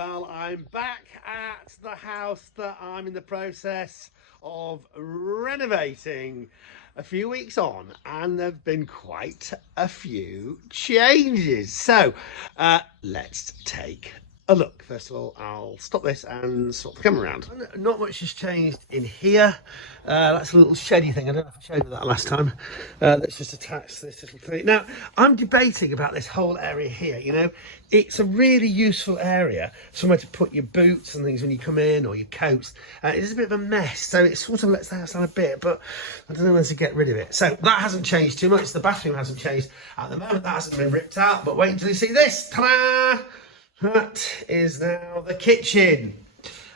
Well, I'm back at the house that I'm in the process of renovating a few weeks on, and there have been quite a few changes. So let's take a look. First of all, I'll stop this and swap the camera around. Not much has changed in here. That's a little sheddy thing. I don't know if I showed you that last time. Let's just attach this little thing. Now, I'm debating about this whole area here. You know, it's a really useful area, somewhere to put your boots and things when you come in, or your coats. It's a bit of a mess, so it sort of lets the house down a bit, but I don't know when to get rid of it. So that hasn't changed too much. The bathroom hasn't changed at the moment. That hasn't been ripped out, but wait until you see this. Ta-da! That is now the kitchen.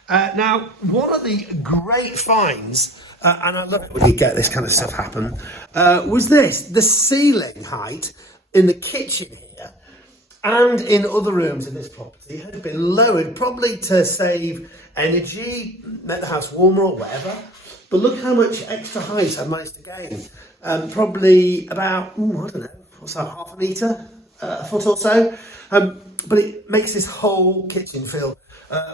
Now, one of the great finds, and I love it when you get this kind of stuff happen, was this. The ceiling height in the kitchen here and in other rooms in this property had been lowered, probably to save energy, make the house warmer or whatever. But look how much extra height I managed to gain. Probably about, I don't know, what's that, half a metre, a foot or so. But it makes this whole kitchen feel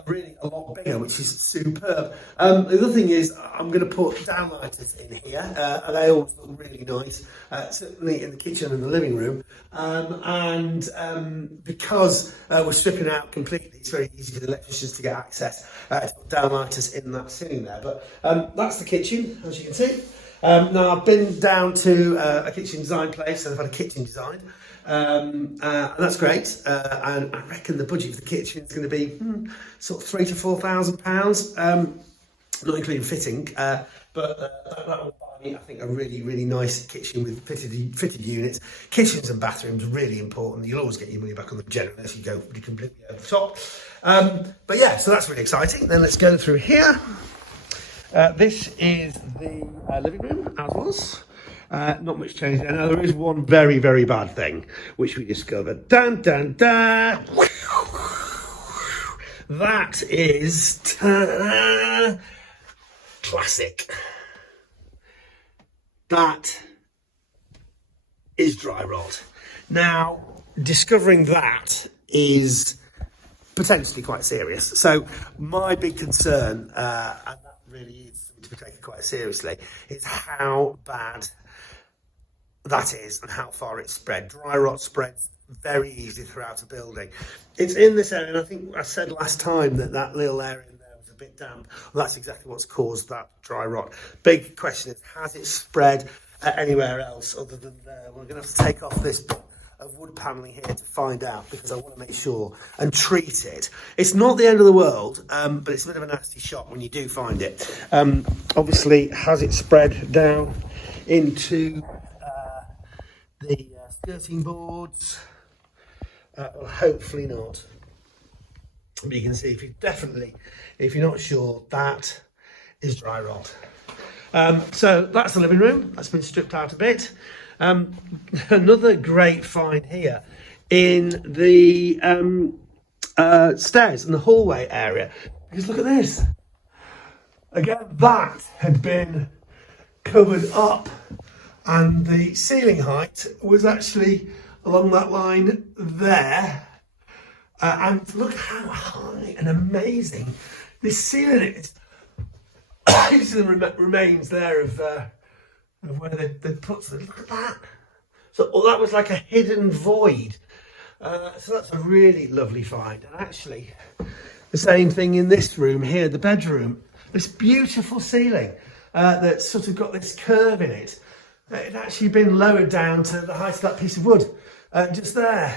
really a lot bigger, which is superb. The other thing is I'm going to put downlighters in here. And they always look really nice, certainly in the kitchen and the living room. Because we're stripping out completely, it's very easy for the electricians to get access to put downlighters in that ceiling there. But that's the kitchen, as you can see. Now, I've been down to a kitchen design place and I've had a kitchen designed. And that's great. And I reckon the budget for the kitchen is going to be sort of £3,000 to £4,000, not including fitting. But that will buy me, I think, a really, really nice kitchen with fitted units. Kitchens and bathrooms really important. You'll always get your money back on them generally unless you go completely over the top. But yeah, so that's really exciting. Then let's go through here. This is the living room, as was. Not much change there. Now, there is one very, very bad thing, which we discovered. Dun, dun, dun. That is classic. That is dry rot. Now, discovering that is potentially quite serious. So my big concern, and that really is something to be taken quite seriously, is how bad that is and how far it's spread. Dry rot spreads very easily throughout a building. It's in this area, and I think I said last time that little area in there was a bit damp. Well, that's exactly what's caused that dry rot. Big question is, has it spread anywhere else other than there? We're going to have to take off this bit of wood panelling here to find out, because I want to make sure and treat it. It's not the end of the world, but it's a bit of a nasty shock when you do find it. Obviously, has it spread down into the skirting boards? Well, hopefully not. But you can see, if you're not sure, that is dry rot. So that's the living room. That's been stripped out a bit. Another great find here in the stairs and the hallway area. Because look at this. Again, that had been covered up, and the ceiling height was actually along that line there. And look how high and amazing this ceiling is. These are the remains there of where they put them. Look at that. So that was like a hidden void. So that's a really lovely find. And actually, the same thing in this room here, the bedroom. This beautiful ceiling that's sort of got this curve in it. It had actually been lowered down to the height of that piece of wood, just there.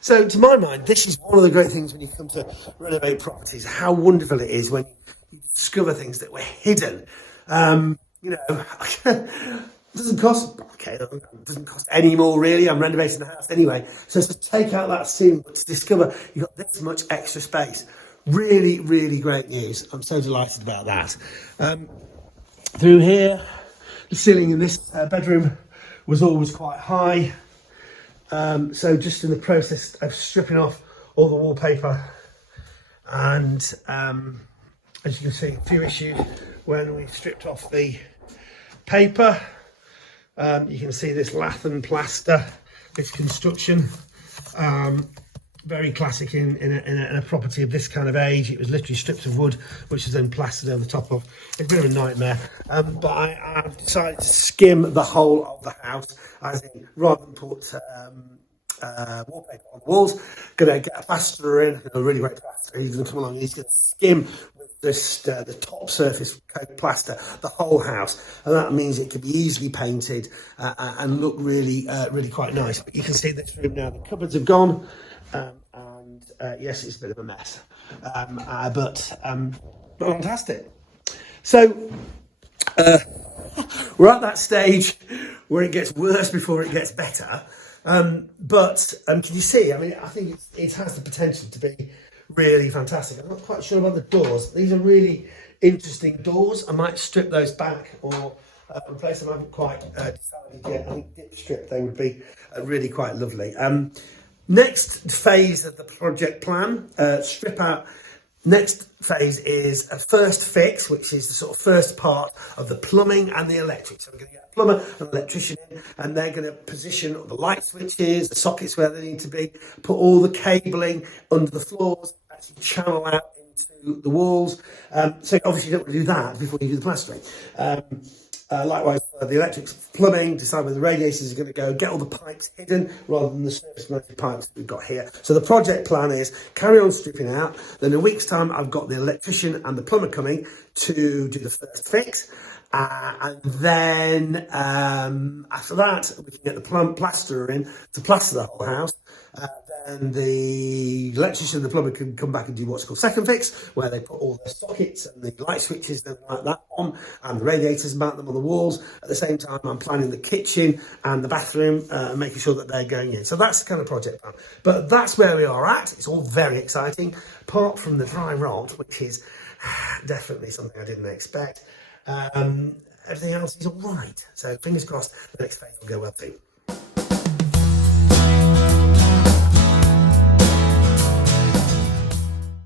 So to my mind, this is one of the great things when you come to renovate properties, how wonderful it is when you discover things that were hidden. You know, it doesn't cost any more really. I'm renovating the house anyway. So to take out that ceiling, but to discover you've got this much extra space, really, really great news. I'm so delighted about that. Through here, the ceiling in this bedroom was always quite high. So just in the process of stripping off all the wallpaper, and as you can see, a few issues when we stripped off the paper. You can see this lath and plaster, this construction very classic in a property of this kind of age. It was literally strips of wood which was then plastered over the top of. It's a bit of a nightmare, but I decided to skim the whole of the house, as in rather than put wallpaper on the walls, gonna get a plasterer in, a really great plasterer. He's gonna come along and he's gonna skim with this the top surface coat plaster the whole house, and that means it can be easily painted and look really really quite nice. But you can see this room now, the cupboards have gone, and yes, it's a bit of a mess, but fantastic. So we're at that stage where it gets worse before it gets better. But can you see? I mean, I think it has the potential to be really fantastic. I'm not quite sure about the doors. These are really interesting doors. I might strip those back or replace them. I haven't quite decided yet. I think dip strip they would be really quite lovely. Next phase of the project plan, strip out. Next phase is a first fix, which is the sort of first part of the plumbing and the electric. So we're going to get a plumber and an electrician in, and they're going to position the light switches, the sockets where they need to be, put all the cabling under the floors, actually channel out into the walls. So obviously you don't want to do that before you do the plastering. Likewise, for the electrics, plumbing, decide where the radiators are going to go, get all the pipes hidden rather than the surface mounted pipes that we've got here. So the project plan is carry on stripping out. Then in a week's time, I've got the electrician and the plumber coming to do the first fix. And then after that, we can get the plasterer in to plaster the whole house. Then the electrician and the plumber can come back and do what's called second fix, where they put all the sockets and the light switches and like that on, and the radiators, mount them on the walls. At the same time, I'm planning the kitchen and the bathroom and making sure that they're going in. So that's the kind of project plan. But that's where we are at. It's all very exciting, apart from the dry rot, which is definitely something I didn't expect. Everything else is all right. So fingers crossed the next phase will go well too.